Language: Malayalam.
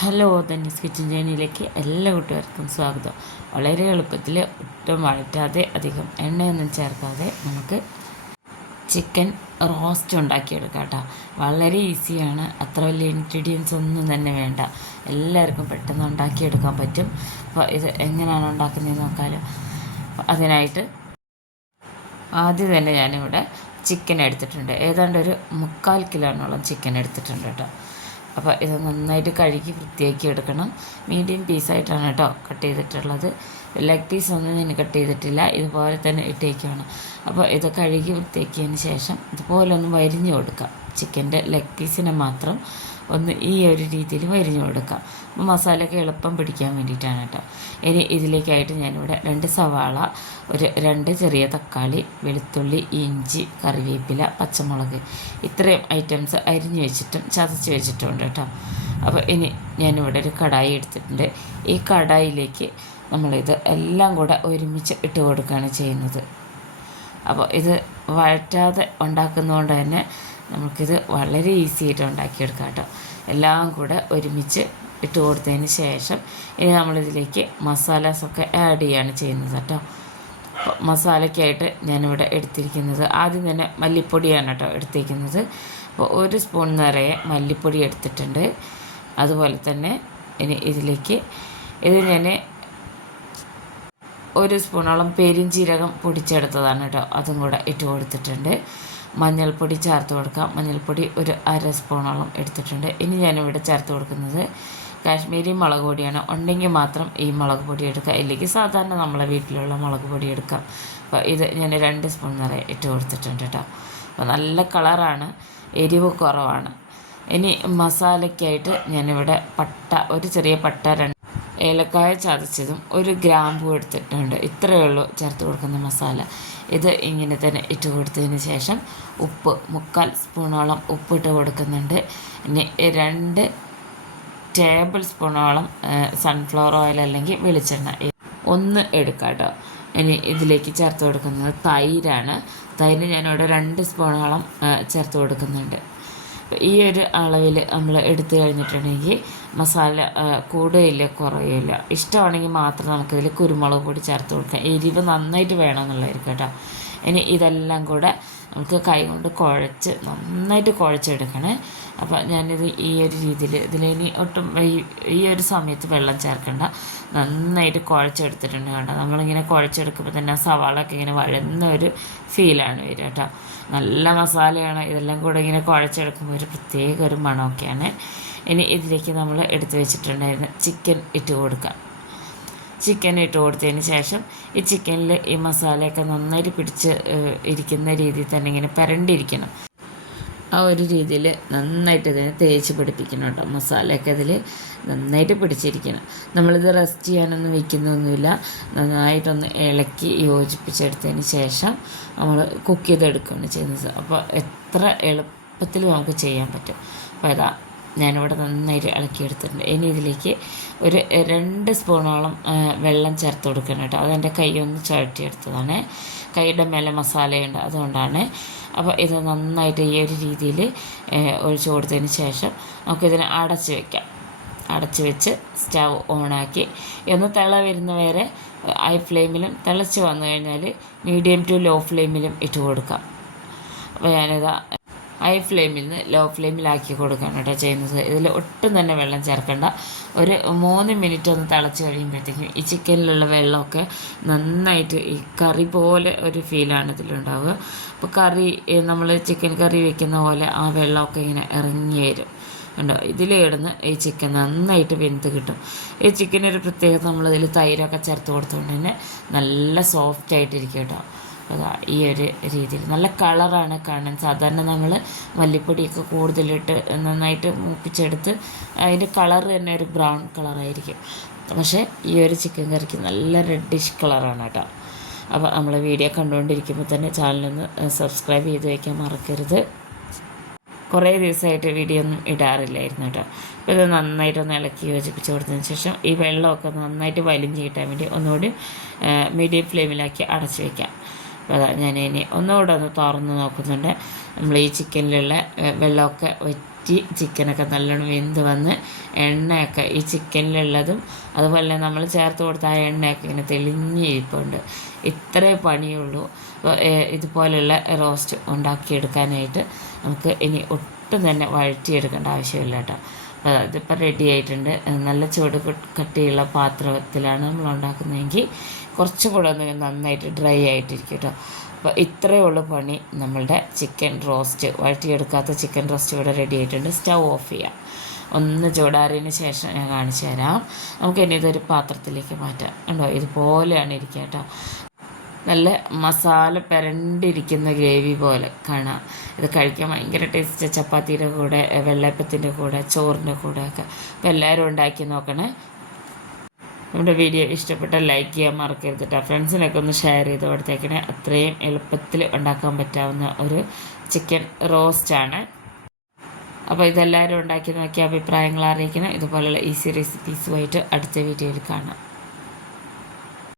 ഹലോ, ധന്യസ് കിച്ചൻ ജേണിയിലേക്ക് എല്ലാ കൂട്ടുകാർക്കും സ്വാഗതം. വളരെ എളുപ്പത്തിൽ ഒട്ടും വഴറ്റാതെ അധികം എണ്ണയൊന്നും ചേർക്കാതെ നമുക്ക് ചിക്കൻ റോസ്റ്റ് ഉണ്ടാക്കിയെടുക്കാം കേട്ടോ. വളരെ ഈസിയാണ്, അത്ര വലിയ ഇൻഗ്രീഡിയൻസ് ഒന്നും തന്നെ വേണ്ട, എല്ലാവർക്കും പെട്ടെന്ന് ഉണ്ടാക്കിയെടുക്കാൻ പറ്റും. അപ്പോൾ ഇത് എങ്ങനെയാണ് ഉണ്ടാക്കുന്നതെന്ന് നോക്കാമല്ലോ. അതിനായിട്ട് ആദ്യം തന്നെ ഞാനിവിടെ ചിക്കൻ എടുത്തിട്ടുണ്ട്. ഏതാണ്ട് ഒരു 3/4 കിലോനോളം ചിക്കൻ എടുത്തിട്ടുണ്ട് കേട്ടോ. അപ്പോൾ ഇത് നന്നായിട്ട് കഴുകി വൃത്തിയാക്കി എടുക്കണം. മീഡിയം പീസായിട്ടാണ് കേട്ടോ കട്ട് ചെയ്തിട്ടുള്ളത്. ലെഗ് പീസൊന്നും ഞാൻ കട്ട് ചെയ്തിട്ടില്ല, ഇതുപോലെ തന്നെ ഇട്ടേക്കാണ്. അപ്പോൾ ഇത് കഴുകി വൃത്തിയാക്കിയതിന് ശേഷം ഇതുപോലെ ഒന്ന് വരിഞ്ഞു കൊടുക്കാം. ചിക്കൻ്റെ ലെഗ് പീസിനെ മാത്രം ഒന്ന് ഈ ഒരു രീതിയിൽ വരിഞ്ഞു കൊടുക്കാം. അപ്പോൾ മസാലയൊക്കെ എളുപ്പം പിടിക്കാൻ വേണ്ടിയിട്ടാണ് കേട്ടോ. ഇനി ഇതിലേക്കായിട്ട് ഞാനിവിടെ 2 സവാള, ഒരു 2 ചെറിയ തക്കാളി, വെളുത്തുള്ളി, ഇഞ്ചി, കറിവേപ്പില, പച്ചമുളക്, ഇത്രയും ഐറ്റംസ് അരിഞ്ഞു വെച്ചിട്ടും ചതച്ച് വെച്ചിട്ടുണ്ട് കേട്ടോ. അപ്പോൾ ഇനി ഞാനിവിടെ ഒരു കടായി എടുത്തിട്ടുണ്ട്. ഈ കടായിലേക്ക് നമ്മളിത് എല്ലാം കൂടെ ഒരുമിച്ച് ഇട്ട് കൊടുക്കുകയാണ് ചെയ്യുന്നത്. അപ്പോൾ ഇത് വഴറ്റാതെ ഉണ്ടാക്കുന്നതുകൊണ്ട് തന്നെ നമുക്കിത് വളരെ ഈസി ആയിട്ട് ഉണ്ടാക്കിയെടുക്കാം കേട്ടോ. എല്ലാം കൂടെ ഒരുമിച്ച് ഇട്ട് കൊടുത്തതിന് ശേഷം ഇനി നമ്മളിതിലേക്ക് മസാലാസൊക്കെ ആഡ് ചെയ്യുകയാണ് ചെയ്യുന്നത് കേട്ടോ. അപ്പോൾ മസാലയ്ക്കായിട്ട് ഞാനിവിടെ എടുത്തിരിക്കുന്നത് ആദ്യം തന്നെ മല്ലിപ്പൊടിയാണ് കേട്ടോ എടുത്തിരിക്കുന്നത്. അപ്പോൾ 1 സ്പൂൺ നിറയെ മല്ലിപ്പൊടി എടുത്തിട്ടുണ്ട്. അതുപോലെ തന്നെ ഇനി ഇതിലേക്ക് ഞാൻ 1 സ്പൂണോളം പെരുംജീരകം പൊടിച്ചെടുത്തതാണ് കേട്ടോ, അതും കൂടെ ഇട്ട് കൊടുത്തിട്ടുണ്ട്. മഞ്ഞൾപ്പൊടി ചേർത്ത് കൊടുക്കാം. മഞ്ഞൾപ്പൊടി ഒരു 1/2 സ്പൂണോളം എടുത്തിട്ടുണ്ട്. ഇനി ഞാനിവിടെ ചേർത്ത് കൊടുക്കുന്നത് കാശ്മീരി മുളക് പൊടിയാണ്. ഉണ്ടെങ്കിൽ മാത്രം ഈ മുളക് പൊടി എടുക്കുക, ഇല്ലെങ്കിൽ സാധാരണ നമ്മളെ വീട്ടിലുള്ള മുളക് പൊടി എടുക്കാം. അപ്പോൾ ഇത് ഞാൻ 2 സ്പൂൺ നിറയെ ഇട്ട് കൊടുത്തിട്ടുണ്ട് കേട്ടോ. അപ്പോൾ നല്ല കളറാണ്, എരിവ് കുറവാണ്. ഇനി മസാലയ്ക്കായിട്ട് ഞാനിവിടെ ഒരു ചെറിയ പട്ട, 2 ഏലക്കായ ചതച്ചതും 1 ഗ്രാമ്പൂ എടുത്തിട്ടുണ്ട്. ഇത്രയേ ഉള്ളൂ ചേർത്ത് കൊടുക്കുന്ന മസാല. ഇത് ഇങ്ങനെ തന്നെ ഇട്ട് കൊടുത്തതിന് ശേഷം ഉപ്പ് 3/4 സ്പൂണോളം ഉപ്പിട്ട് കൊടുക്കുന്നുണ്ട്. ഇനി 2 ടേബിൾ സ്പൂണോളം സൺഫ്ലവർ ഓയിൽ അല്ലെങ്കിൽ വെളിച്ചെണ്ണ 1 എടുക്കാം കേട്ടോ. ഇനി ഇതിലേക്ക് ചേർത്ത് കൊടുക്കുന്നത് തൈരാണ്. തൈര് ഞാനിവിടെ 2 സ്പൂണോളം ചേർത്ത് കൊടുക്കുന്നുണ്ട്. ഈ ഒരു അളവിൽ നമ്മൾ എടുത്തു കഴിഞ്ഞിട്ടുണ്ടെങ്കിൽ മസാല കൂടുകയില്ല, കുറയില്ല. ഇഷ്ടമാണെങ്കിൽ മാത്രം നമുക്കിതിൽ കുരുമുളക് പൊടി ചേർത്ത് കൊടുക്കാം. എരിവ് നന്നായിട്ട് വേണമെന്നുള്ളതായിരിക്കും കേട്ടോ. ഇനി ഇതെല്ലാം കൂടെ നമുക്ക് കൈ കൊണ്ട് നന്നായിട്ട് കുഴച്ചെടുക്കണേ. അപ്പോൾ ഞാനിത് ഈ ഒരു രീതിയിൽ ഇതിലിനി ഒട്ടും ഈ ഒരു സമയത്ത് വെള്ളം ചേർക്കണ്ട, നന്നായിട്ട് കുഴച്ചെടുത്തിട്ടുണ്ട് കേട്ടോ. നമ്മളിങ്ങനെ കുഴച്ചെടുക്കുമ്പോൾ തന്നെ സവാളൊക്കെ ഇങ്ങനെ വഴന്ന ഒരു ഫീലാണ് വരിക കേട്ടോ. നല്ല മസാലയാണ്. ഇതെല്ലാം കൂടെ ഇങ്ങനെ കുഴച്ചെടുക്കുമ്പോൾ ഒരു പ്രത്യേക ഒരു മണമൊക്കെയാണ്. ഇനി ഇതിലേക്ക് നമ്മൾ എടുത്ത് വെച്ചിട്ടുണ്ടായിരുന്ന ചിക്കൻ ഇട്ട് കൊടുക്കാം. ചിക്കൻ ഇട്ട് കൊടുത്തതിന് ശേഷം ഈ ചിക്കനിൽ ഈ മസാലയൊക്കെ നന്നായിട്ട് പിടിച്ച് ഇരിക്കുന്ന രീതിയിൽ തന്നെ ഇങ്ങനെ പരണ്ടിരിക്കണം. ആ ഒരു രീതിയിൽ നന്നായിട്ട് ഇതിനെ തേച്ച് പിടിപ്പിക്കണം കേട്ടോ. മസാലയൊക്കെ അതിൽ നന്നായിട്ട് പിടിച്ചിരിക്കണം. നമ്മളിത് റെസ്റ്റ് ചെയ്യാനൊന്നും വയ്ക്കുന്നൊന്നുമില്ല. നന്നായിട്ടൊന്ന് ഇളക്കി യോജിപ്പിച്ചെടുത്തതിന് ശേഷം നമ്മൾ കുക്ക് ചെയ്തെടുക്കുകയാണ് ചെയ്യുന്നത്. അപ്പോൾ എത്ര എളുപ്പത്തിൽ നമുക്ക് ചെയ്യാൻ പറ്റും. അപ്പോൾ അതാ ഞാനിവിടെ നന്നായിട്ട് ഇളക്കിയെടുത്തിട്ടുണ്ട്. ഇനി ഇതിലേക്ക് ഒരു 2 സ്പൂണോളം വെള്ളം ചേർത്ത് കൊടുക്കണം കേട്ടോ. അതെൻ്റെ കൈ ഒന്ന് ചുഴറ്റിയെടുത്തതാണ്. കൈയുടെ മേലെ മസാലയുണ്ട്, അതുകൊണ്ടാണ്. അപ്പോൾ ഇത് നന്നായിട്ട് ഈ ഒരു രീതിയിൽ ഒഴിച്ച് കൊടുത്തതിന് ശേഷം നമുക്കിതിനെ അടച്ച് വെച്ച് സ്റ്റവ് ഓണാക്കി ഒന്ന് വരുന്ന വരെ ഹൈ ഫ്ലെയിമിലും തിളച്ച് വന്നു കഴിഞ്ഞാൽ മീഡിയം ടു ലോ ഫ്ലെയിമിലും ഇട്ട് കൊടുക്കാം. അപ്പോൾ ഞാനിതാ ഹൈ ഫ്ലെയിമിൽ നിന്ന് ലോ ഫ്ലെയിമിലാക്കി കൊടുക്കുകയാണ് കേട്ടോ ചെയ്യുന്നത്. ഇതിൽ ഒട്ടും തന്നെ വെള്ളം ചേർക്കേണ്ട. ഒരു 3 മിനിറ്റ് ഒന്ന് തിളച്ച് കഴിയുമ്പോഴത്തേക്കും ഈ ചിക്കനിലുള്ള വെള്ളമൊക്കെ നന്നായിട്ട് ഈ കറി പോലെ ഒരു ഫീലാണ് ഇതിലുണ്ടാവുക. അപ്പോൾ നമ്മൾ ചിക്കൻ കറി വയ്ക്കുന്ന പോലെ ആ വെള്ളമൊക്കെ ഇങ്ങനെ ഇറങ്ങി വരും ഉണ്ടോ. ഇതിൽ കിടന്ന് ഈ ചിക്കൻ നന്നായിട്ട് വെന്ത് കിട്ടും. ഈ ചിക്കനൊരു പ്രത്യേകത, നമ്മളിതിൽ തൈരൊക്കെ ചേർത്ത് കൊടുത്തുകൊണ്ട് തന്നെ നല്ല സോഫ്റ്റായിട്ടിരിക്കും കേട്ടോ. അതാ ഈ ഒരു രീതിയിൽ നല്ല കളറാണ് കാണാൻ. സാധാരണ നമ്മൾ മല്ലിപ്പൊടിയൊക്കെ കൂടുതലിട്ട് നന്നായിട്ട് മൂപ്പിച്ചെടുത്ത് അതിൻ്റെ കളർ തന്നെ ഒരു ബ്രൗൺ കളറായിരിക്കും. പക്ഷേ ഈ ഒരു ചിക്കൻ കറിക്ക് നല്ല റെഡിഷ് കളറാണ് കേട്ടോ. അപ്പോൾ നമ്മൾ വീഡിയോ കണ്ടുകൊണ്ടിരിക്കുമ്പോൾ തന്നെ ചാനലൊന്ന് സബ്സ്ക്രൈബ് ചെയ്ത് വയ്ക്കാൻ മറക്കരുത്. കുറേ ദിവസമായിട്ട് വീഡിയോ ഒന്നും ഇടാറില്ലായിരുന്നു കേട്ടോ. അപ്പോൾ ഇത് നന്നായിട്ടൊന്ന് ഇളക്കി യോജിപ്പിച്ച് കൊടുത്തതിന് ശേഷം ഈ വെള്ളമൊക്കെ നന്നായിട്ട് വലിഞ്ഞ് കിട്ടാൻ വേണ്ടി ഒന്നുകൂടി മീഡിയം ഫ്ലെയിമിലാക്കി അടച്ച് വയ്ക്കാം. അപ്പോൾ അതാ ഞാനിനി ഒന്നുകൂടെ ഒന്ന് തുറന്ന് നോക്കുന്നുണ്ട്. നമ്മൾ ഈ ചിക്കനിലുള്ള വെള്ളമൊക്കെ വറ്റി ചിക്കനൊക്കെ നല്ലോണം വെന്ത് വന്ന് എണ്ണയൊക്കെ ഈ ചിക്കനിലുള്ളതും അതുപോലെ തന്നെ നമ്മൾ ചേർത്ത് കൊടുത്ത ആ എണ്ണയൊക്കെ ഇങ്ങനെ തെളിഞ്ഞിരിപ്പുണ്ട്. ഇത്രേ പണിയുള്ളൂ. ഇതുപോലുള്ള റോസ്റ്റ് ഉണ്ടാക്കിയെടുക്കാനായിട്ട് നമുക്ക് ഇനി ഒട്ടും തന്നെ വഴറ്റിയെടുക്കേണ്ട ആവശ്യമില്ല കേട്ടോ. അപ്പോൾ ഇതിപ്പോൾ റെഡി ആയിട്ടുണ്ട്. നല്ല ചൂട് കട്ടിയുള്ള പാത്രത്തിലാണ് നമ്മൾ ഉണ്ടാക്കുന്നതെങ്കിൽ കുറച്ചും കൂടെ ഒന്ന് നന്നായിട്ട് ഡ്രൈ ആയിട്ടിരിക്കും കേട്ടോ. അപ്പോൾ ഇത്രയേ ഉള്ളൂ പണി. നമ്മളുടെ ചിക്കൻ റോസ്റ്റ്, വഴറ്റിയെടുക്കാത്ത ചിക്കൻ റോസ്റ്റ് ഇവിടെ റെഡി ആയിട്ടുണ്ട്. സ്റ്റൗ ഓഫ് ചെയ്യാം. ഒന്ന് ചൂടാറിയതിന് ശേഷം ഞാൻ കാണിച്ചു തരാം. നമുക്ക് ഇനി ഇതൊരു പാത്രത്തിലേക്ക് മാറ്റാം. ഉണ്ടോ, ഇതുപോലെയാണ് ഇരിക്കുക കേട്ടോ. നല്ല മസാല പുരണ്ടിരിക്കുന്ന ഗ്രേവി പോലെ കാണാം. ഇത് കഴിക്കാൻ ഭയങ്കര ടേസ്റ്റ്. ചപ്പാത്തിയുടെ കൂടെ, വെള്ളയപ്പത്തിൻ്റെ കൂടെ, ചോറിൻ്റെ കൂടെയൊക്കെ. അപ്പോൾ എല്ലാവരും ഉണ്ടാക്കി നോക്കണേ. നമ്മുടെ വീഡിയോ ഇഷ്ടപ്പെട്ടാൽ ലൈക്ക് ചെയ്യാൻ മറക്കരുത് കേട്ടോ. ഫ്രണ്ട്സിനൊക്കെ ഒന്ന് ഷെയർ ചെയ്ത് കൊടുത്തേക്കണേ. അത്രയും എളുപ്പത്തിൽ ഉണ്ടാക്കാൻ പറ്റാവുന്ന ഒരു ചിക്കൻ റോസ്റ്റാണ്. അപ്പോൾ ഇതെല്ലാവരും ഉണ്ടാക്കി നോക്കിയ അഭിപ്രായങ്ങൾ അറിയിക്കണം. ഇതുപോലുള്ള ഈസി റെസിപ്പീസുമായിട്ട് അടുത്ത വീഡിയോയിൽ കാണാം.